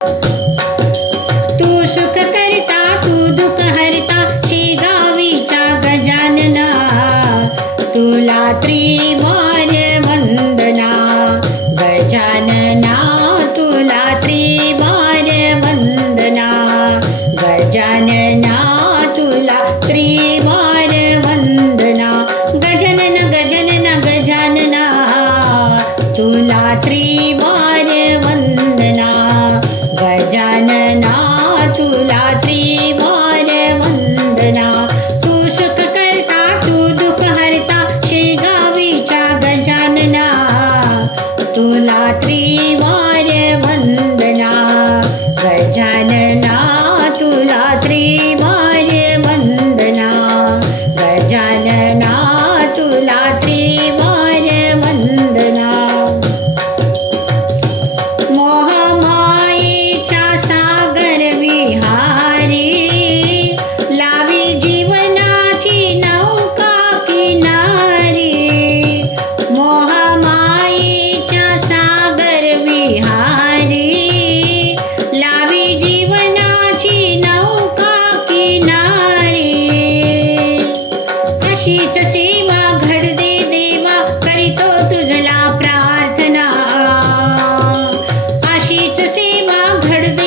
तू सुख करता तू दुःख हरता शेगावीच्या गजानना, तुला त्रिवार वंदना गजानना, तुला त्रिवार वंदना गजानना, तुला त्रिवार वंदना गजानन गजानन गजानना, तुला त्रिवार वंदना गजानना, तुला त्रिवार वंदना। तू सुख करता तू दुःख हरता शेगावीच्या गजानना, तुला त्रिवार वंदना गजानना, तुला त्रिवार वंदना गजानना, तुला त्रिवार वंदना। मोहमायेच्या सागर विहारी लावी जीवनाची नौका किनारी, मोहमायेच्या सागर विहारी लावी जीवनाची नौका किनारी, अशीच सेवा घडदे देवा करीतो तुझला प्रार्थना, अशीच सेवा घडदे